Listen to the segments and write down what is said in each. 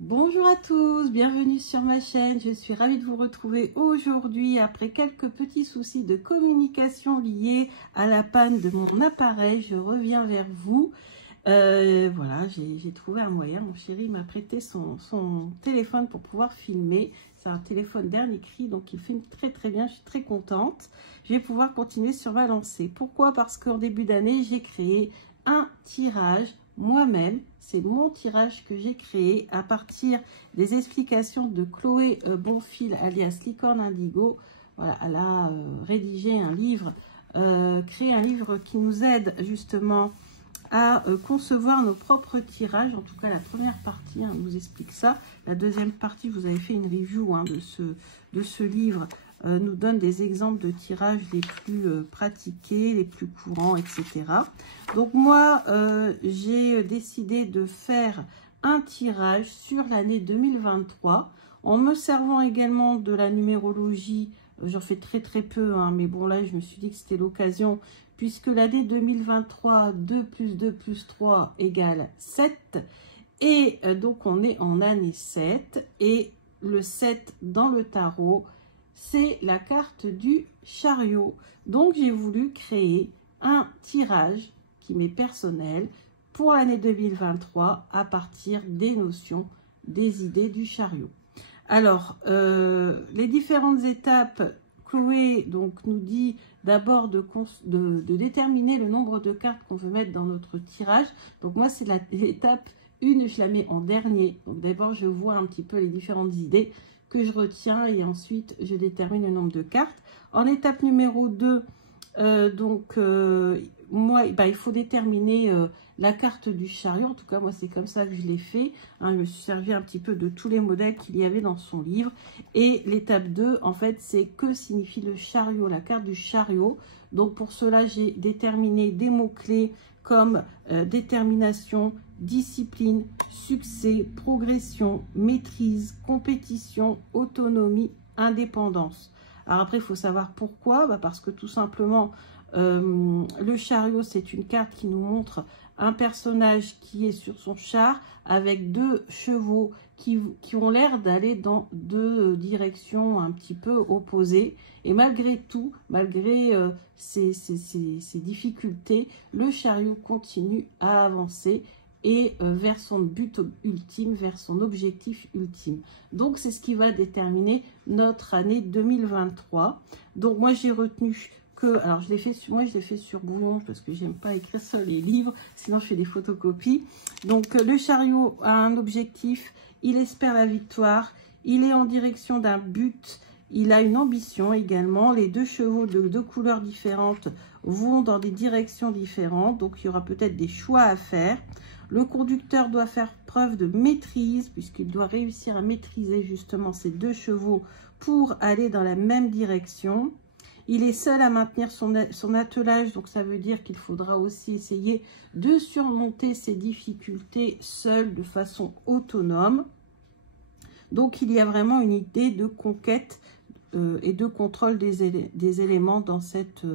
Bonjour à tous, bienvenue sur ma chaîne. Je suis ravie de vous retrouver aujourd'hui après quelques petits soucis de communication liés à la panne de mon appareil. Je reviens vers vous. Voilà, j'ai trouvé un moyen. Mon chéri m'a prêté son téléphone pour pouvoir filmer. C'est un téléphone dernier cri, donc il filme très bien. Je suis très contente. Je vais pouvoir continuer sur ma lancée. Pourquoi? Parce qu'en début d'année, j'ai créé un tirage moi-même. C'est mon tirage que j'ai créé à partir des explications de Chloé Bonfil alias Licorne Indigo. Voilà, elle a rédigé un livre, créé un livre qui nous aide justement à concevoir nos propres tirages. En tout cas, la première partie nous explique ça. La deuxième partie, vous avez fait une review de ce livre, nous donne des exemples de tirages les plus pratiqués, les plus courants, etc. Donc moi, j'ai décidé de faire un tirage sur l'année 2023 en me servant également de la numérologie. J'en fais très peu, mais bon là, je me suis dit que c'était l'occasion puisque l'année 2023, 2 plus 2 plus 3 égale 7. Et donc, on est en année 7. Et le 7 dans le tarot, c'est la carte du chariot. Donc, j'ai voulu créer un tirage qui m'est personnel pour l'année 2023 à partir des notions, des idées du chariot. Alors, les différentes étapes, Chloé donc, nous dit d'abord de déterminer le nombre de cartes qu'on veut mettre dans notre tirage. Donc moi, c'est l'étape 1, je la mets en dernier. Donc d'abord, je vois un petit peu les différentes idées que je retiens et ensuite, je détermine le nombre de cartes. En étape numéro 2, il faut déterminer la carte du chariot. En tout cas, moi, c'est comme ça que je l'ai fait. Je me suis servi un petit peu de tous les modèles qu'il y avait dans son livre. Et l'étape 2, en fait, c'est que signifie le chariot, la carte du chariot. Donc, pour cela, j'ai déterminé des mots-clés comme détermination, discipline, succès, progression, maîtrise, compétition, autonomie, indépendance. Alors après, il faut savoir pourquoi. Parce que tout simplement, le chariot, c'est une carte qui nous montre un personnage qui est sur son char avec deux chevaux qui ont l'air d'aller dans deux directions un petit peu opposées. Et malgré tout, malgré ces difficultés, le chariot continue à avancer et vers son but ultime, vers son objectif ultime. Donc, c'est ce qui va déterminer notre année 2023. Donc, moi, j'ai retenu que, alors, je l'ai fait sur brouillon parce que j'aime pas écrire sur les livres, sinon je fais des photocopies. Donc, le chariot a un objectif, il espère la victoire, il est en direction d'un but, il a une ambition également. Les deux chevaux de deux couleurs différentes vont dans des directions différentes, donc il y aura peut-être des choix à faire. Le conducteur doit faire preuve de maîtrise, puisqu'il doit réussir à maîtriser justement ces deux chevaux pour aller dans la même direction. Il est seul à maintenir son attelage, donc ça veut dire qu'il faudra aussi essayer de surmonter ces difficultés seul, de façon autonome. Donc il y a vraiment une idée de conquête et de contrôle des éléments dans cette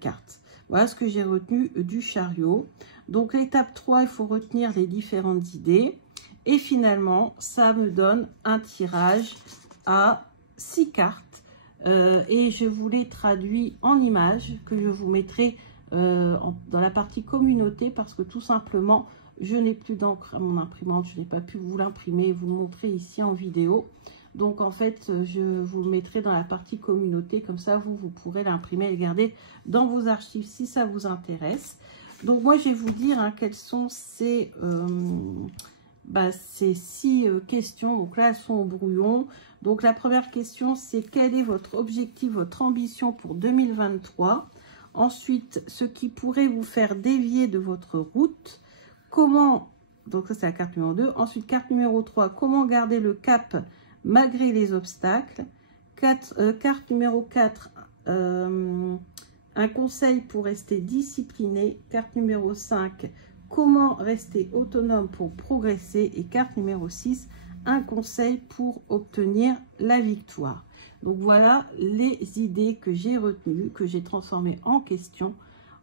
carte. Voilà ce que j'ai retenu du chariot. Donc l'étape 3, il faut retenir les différentes idées. Et finalement, ça me donne un tirage à 6 cartes. Et je vous les traduis en images que je vous mettrai dans la partie communauté parce que tout simplement, je n'ai plus d'encre à mon imprimante. Je n'ai pas pu vous l'imprimer et vous le montrer ici en vidéo. Donc, en fait, je vous le mettrai dans la partie communauté. Comme ça, vous pourrez l'imprimer et le garder dans vos archives si ça vous intéresse. Donc, moi, je vais vous dire quelles sont ces 6 questions. Donc là, elles sont au brouillon. Donc, la première question, c'est quel est votre objectif, votre ambition pour 2023? Ensuite, ce qui pourrait vous faire dévier de votre route. Comment, donc ça, c'est la carte numéro 2. Ensuite, carte numéro 3, comment garder le cap malgré les obstacles. Carte numéro 4, un conseil pour rester discipliné. Carte numéro 5, comment rester autonome pour progresser. Et carte numéro 6, un conseil pour obtenir la victoire. Donc voilà les idées que j'ai retenues, que j'ai transformées en questions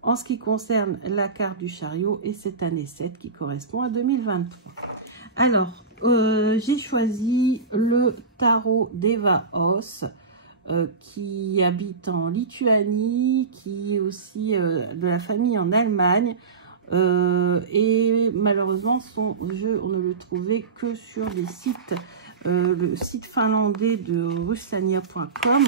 en ce qui concerne la carte du chariot et cette année 7 qui correspond à 2023. Alors, j'ai choisi le tarot d'Eva Os, qui habite en Lituanie, qui est aussi de la famille en Allemagne. Et malheureusement, son jeu, on ne le trouvait que sur des sites, le site finlandais de ruslania.com.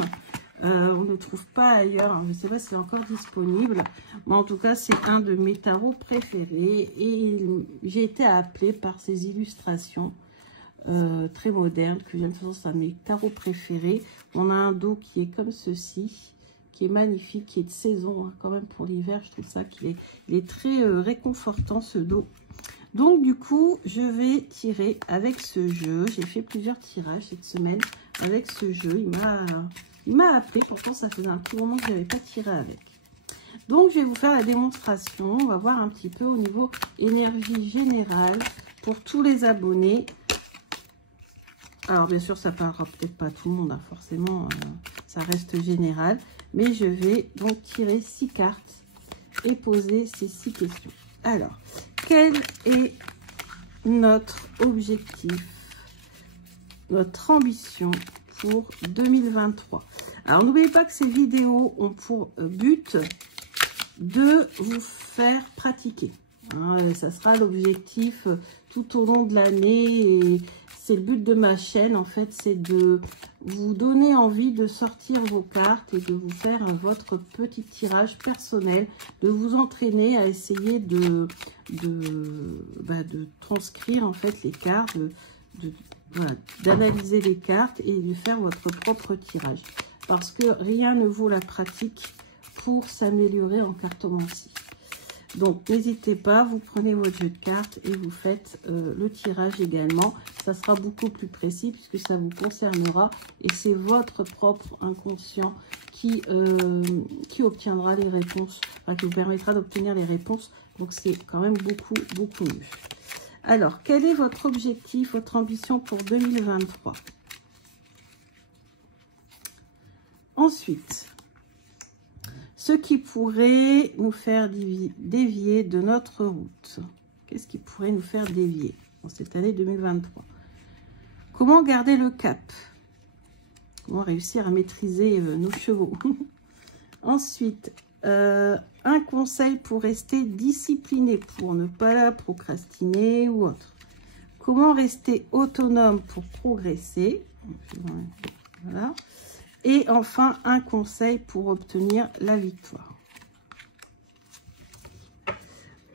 On ne trouve pas ailleurs, je ne sais pas si c'est encore disponible, mais en tout cas c'est un de mes tarots préférés et j'ai été appelée par ces illustrations très modernes que j'aime. De toute façon, c'est un de mes tarots préférés. On a un dos qui est comme ceci, qui est magnifique, qui est de saison, hein, quand même pour l'hiver. Je trouve ça qu'il est très réconfortant, ce dos. Donc du coup, je vais tirer avec ce jeu. J'ai fait plusieurs tirages cette semaine avec ce jeu. Il m'a appelé, pourtant ça faisait un petit moment que je n'avais pas tiré avec. Donc je vais vous faire la démonstration. On va voir un petit peu au niveau énergie générale pour tous les abonnés. Alors bien sûr, ça ne parlera peut-être pas à tout le monde, hein, forcément, ça reste général. Mais je vais donc tirer 6 cartes et poser ces 6 questions. Alors, quel est notre objectif, notre ambition pour 2023? Alors, n'oubliez pas que ces vidéos ont pour but de vous faire pratiquer. Hein, ça sera l'objectif tout au long de l'année et c'est le but de ma chaîne, en fait, c'est de vous donner envie de sortir vos cartes et de vous faire votre petit tirage personnel, de vous entraîner à essayer de transcrire, en fait, les cartes, d'analyser les cartes et de faire votre propre tirage. Parce que rien ne vaut la pratique pour s'améliorer en cartomancie. Donc, n'hésitez pas, vous prenez votre jeu de cartes et vous faites le tirage également. Ça sera beaucoup plus précis puisque ça vous concernera et c'est votre propre inconscient qui obtiendra les réponses, enfin, qui vous permettra d'obtenir les réponses. Donc, c'est quand même beaucoup mieux. Alors, quel est votre objectif, votre ambition pour 2023? Ensuite, ce qui pourrait nous faire dévier de notre route. Qu'est-ce qui pourrait nous faire dévier en cette année 2023? Comment garder le cap? Comment réussir à maîtriser nos chevaux? Ensuite, un conseil pour rester discipliné, pour ne pas la procrastiner ou autre. Comment rester autonome pour progresser? Voilà. Et enfin, un conseil pour obtenir la victoire.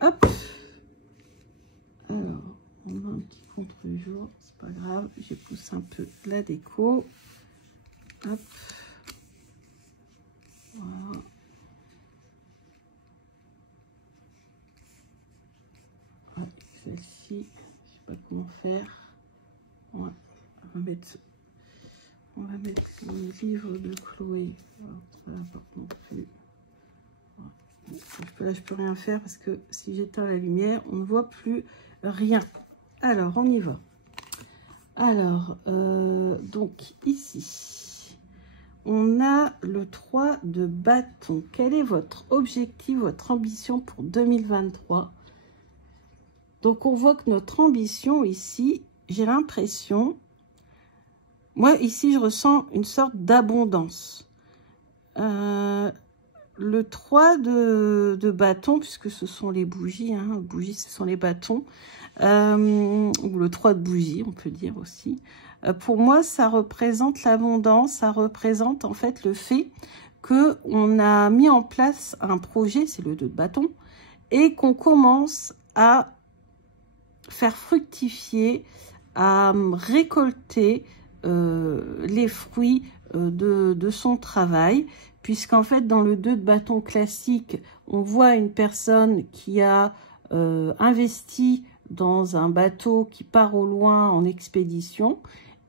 Hop. Alors, on a un petit contre-jour, c'est pas grave. Je pousse un peu la déco. Hop. Voilà. Ouais, celle-ci, je sais pas comment faire. Ouais, on va mettre le livre de Chloé. Alors, par contre, là, je peux rien faire parce que si j'éteins la lumière, on ne voit plus rien. Alors, on y va. Alors, donc ici, on a le 3 de bâton. Quel est votre objectif, votre ambition pour 2023? Donc, on voit que notre ambition ici, j'ai l'impression... Moi, ici, je ressens une sorte d'abondance. Le 3 de bâton, puisque ce sont les bougies, hein, bougies, ce sont les bâtons, ou le 3 de bougie, on peut dire aussi. Pour moi, ça représente l'abondance, ça représente en fait le fait qu'on a mis en place un projet, c'est le 2 de bâton, et qu'on commence à faire fructifier, à récolter les fruits de son travail, puisqu'en fait dans le 2 de bâton classique, on voit une personne qui a investi dans un bateau qui part au loin en expédition,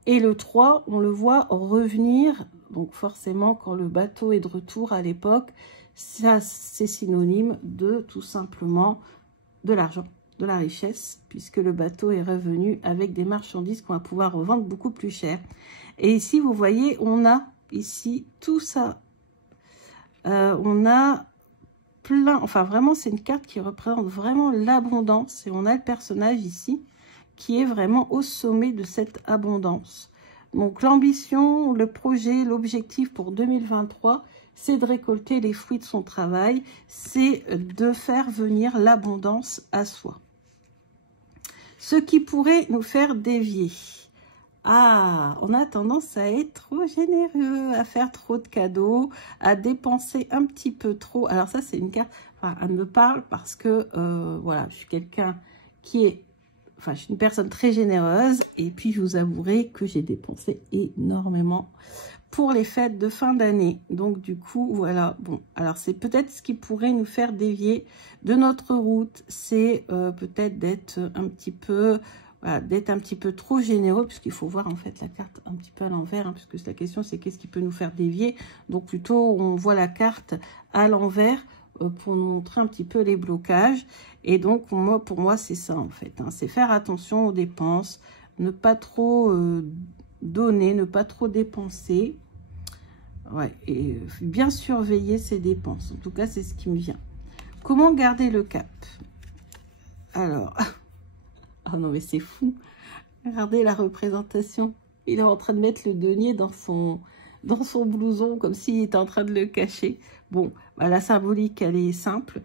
et le 3, on le voit revenir, donc forcément quand le bateau est de retour à l'époque, ça c'est synonyme de tout simplement de l'argent, de la richesse, puisque le bateau est revenu avec des marchandises qu'on va pouvoir revendre beaucoup plus cher. Et ici, vous voyez, on a ici tout ça. On a plein, enfin vraiment c'est une carte qui représente vraiment l'abondance, et on a le personnage ici qui est vraiment au sommet de cette abondance. Donc l'ambition, le projet, l'objectif pour 2023, c'est de récolter les fruits de son travail, c'est de faire venir l'abondance à soi. Ce qui pourrait nous faire dévier. Ah, on a tendance à être trop généreux, à faire trop de cadeaux, à dépenser un petit peu trop. Alors ça, c'est une carte, enfin, elle me parle parce que, voilà, je suis quelqu'un qui est, enfin, je suis une personne très généreuse, et puis je vous avouerai que j'ai dépensé énormément pour les fêtes de fin d'année. Donc du coup, voilà, bon, alors c'est peut-être ce qui pourrait nous faire dévier de notre route, c'est peut-être d'être un petit peu, voilà, d'être un petit peu trop généreux, puisqu'il faut voir en fait la carte un petit peu à l'envers, hein, puisque la question c'est qu'est-ce qui peut nous faire dévier. Donc plutôt on voit la carte à l'envers pour nous montrer un petit peu les blocages. Et donc moi, pour moi c'est ça en fait, hein, c'est faire attention aux dépenses, ne pas trop donner, ne pas trop dépenser, ouais, et bien surveiller ses dépenses. En tout cas, c'est ce qui me vient. Comment garder le cap? Alors, oh non, mais c'est fou. Regardez la représentation. Il est en train de mettre le denier dans son blouson, comme s'il était en train de le cacher. Bon, bah, la symbolique, elle est simple.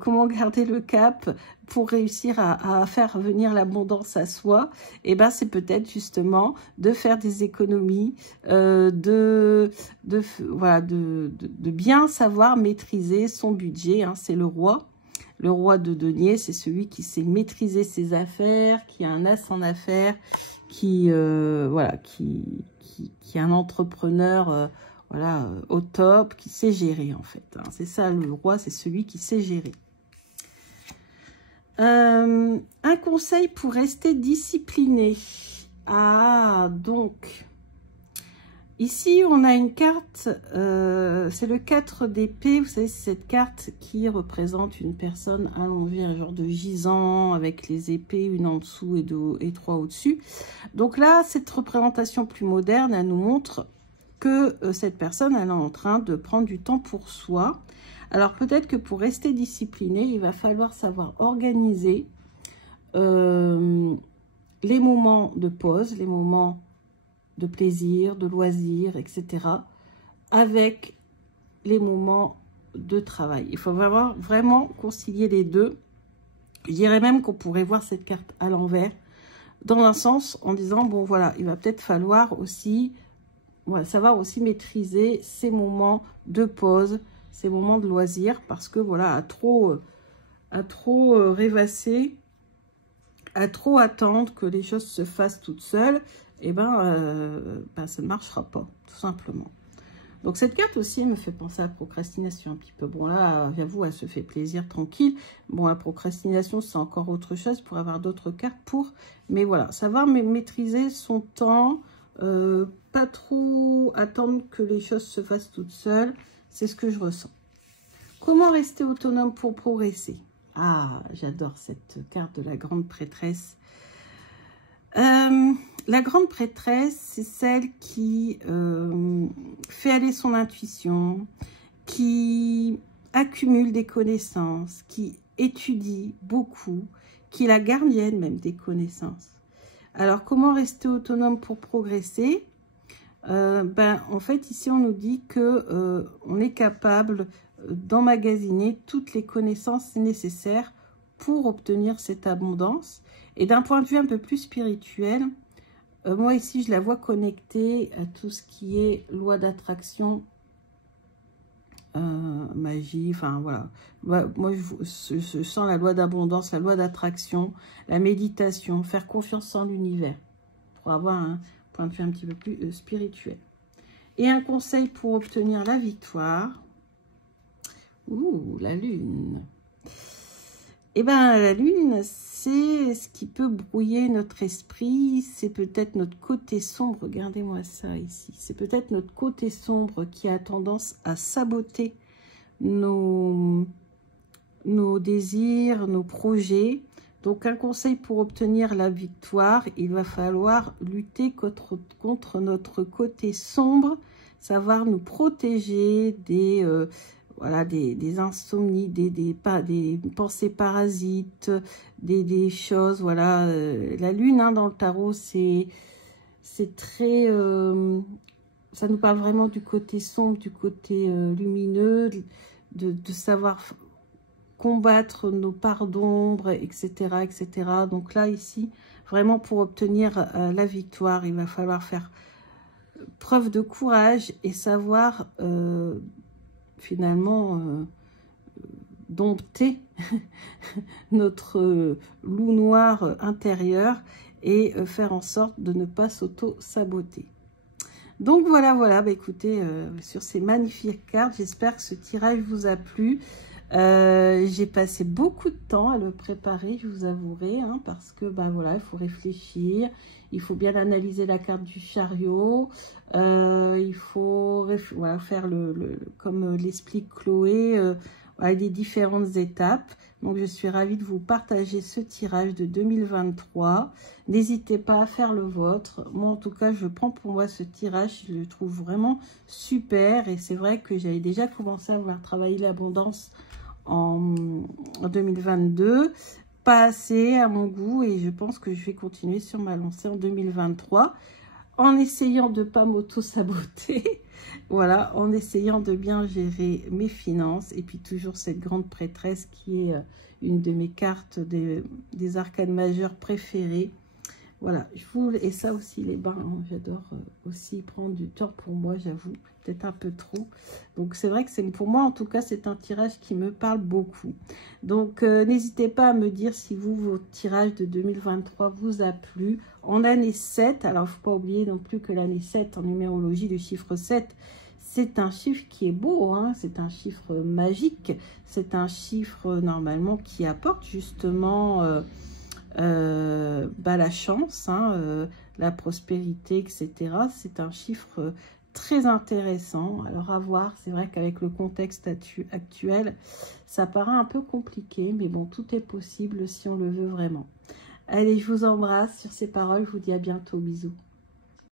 Comment garder le cap pour réussir à faire venir l'abondance à soi? Eh ben, c'est peut-être justement de faire des économies, de bien savoir maîtriser son budget, hein. C'est le roi. Le roi de denier, c'est celui qui sait maîtriser ses affaires, qui a un as en affaires, qui est un entrepreneur voilà, au top, qui sait gérer en fait, hein. C'est ça, le roi, c'est celui qui sait gérer. Un conseil pour rester discipliné. Ah, donc, ici, on a une carte, c'est le 4 d'épée. Vous savez, c'est cette carte qui représente une personne allongée, un genre de gisant, avec les épées, une en dessous et trois au-dessus. Donc là, cette représentation plus moderne, elle nous montre que cette personne, elle est en train de prendre du temps pour soi. Alors peut-être que pour rester discipliné, il va falloir savoir organiser les moments de pause, les moments de plaisir, de loisir, etc. avec les moments de travail. Il faut vraiment concilier les deux. Je dirais même qu'on pourrait voir cette carte à l'envers, dans un sens, en disant, bon voilà, il va peut-être falloir aussi, voilà, savoir aussi maîtriser ces moments de pause, ces moments de loisir, parce que voilà, à trop rêvasser, à trop attendre que les choses se fassent toutes seules, et ça ne marchera pas, tout simplement. Donc cette carte aussi me fait penser à la procrastination un petit peu. Bon là, j'avoue, elle se fait plaisir tranquille. Bon, la procrastination, c'est encore autre chose pour avoir d'autres cartes pour. Mais voilà, savoir maîtriser son temps, pas trop attendre que les choses se fassent toutes seules. C'est ce que je ressens. Comment rester autonome pour progresser? Ah, j'adore cette carte de la grande prêtresse. La grande prêtresse, c'est celle qui fait aller son intuition, qui accumule des connaissances, qui étudie beaucoup, qui est la gardienne même des connaissances. Alors, comment rester autonome pour progresser? En fait, ici, on nous dit que on est capable d'emmagasiner toutes les connaissances nécessaires pour obtenir cette abondance. Et d'un point de vue un peu plus spirituel, moi ici, je la vois connectée à tout ce qui est loi d'attraction, magie, enfin voilà. Moi, je sens la loi d'abondance, la loi d'attraction, la méditation, faire confiance en l'univers, pour avoir un point de vue un petit peu plus spirituel. Et un conseil pour obtenir la victoire. Ouh, la lune. Eh bien, la lune, c'est ce qui peut brouiller notre esprit, c'est peut-être notre côté sombre, regardez-moi ça ici, c'est peut-être notre côté sombre qui a tendance à saboter nos désirs, nos projets. Donc, un conseil pour obtenir la victoire, il va falloir lutter contre notre côté sombre, savoir nous protéger des voilà, des insomnies, des pensées parasites, des choses, voilà. La lune, hein, dans le tarot, c'est très... ça nous parle vraiment du côté sombre, du côté lumineux, de savoir combattre nos parts d'ombre, etc., etc. Donc là, ici, vraiment pour obtenir la victoire, il va falloir faire preuve de courage et savoir finalement dompter notre loup noir intérieur et faire en sorte de ne pas s'auto-saboter. Donc voilà, bah, écoutez, sur ces magnifiques cartes, j'espère que ce tirage vous a plu. J'ai passé beaucoup de temps à le préparer, je vous avouerai, hein, parce que bah voilà, il faut réfléchir, il faut bien analyser la carte du chariot, il faut voilà, faire comme l'explique Chloé, voilà, les différentes étapes. Donc je suis ravie de vous partager ce tirage de 2023. N'hésitez pas à faire le vôtre. Moi en tout cas, je prends pour moi ce tirage, je le trouve vraiment super. Et c'est vrai que j'avais déjà commencé à vouloir travailler l'abondance en 2022. Pas assez à mon goût et je pense que je vais continuer sur ma lancée en 2023. En essayant de ne pas m'auto-saboter, voilà, en essayant de bien gérer mes finances. Et puis toujours cette grande prêtresse qui est une de mes cartes des arcanes majeures préférées. Voilà, et ça aussi, les bains, hein, j'adore aussi prendre du temps pour moi, j'avoue, peut-être un peu trop. Donc c'est vrai que pour moi, en tout cas, c'est un tirage qui me parle beaucoup. Donc n'hésitez pas à me dire si votre tirage de 2023 vous a plu. En année 7, alors il ne faut pas oublier non plus que l'année 7, en numérologie, le chiffre 7, c'est un chiffre qui est beau, hein, c'est un chiffre magique, c'est un chiffre normalement qui apporte justement... la chance, hein, la prospérité, etc. C'est un chiffre très intéressant. Alors à voir, c'est vrai qu'avec le contexte actuel, ça paraît un peu compliqué, mais bon, tout est possible si on le veut vraiment. Allez, je vous embrasse. Sur ces paroles, je vous dis à bientôt. Bisous.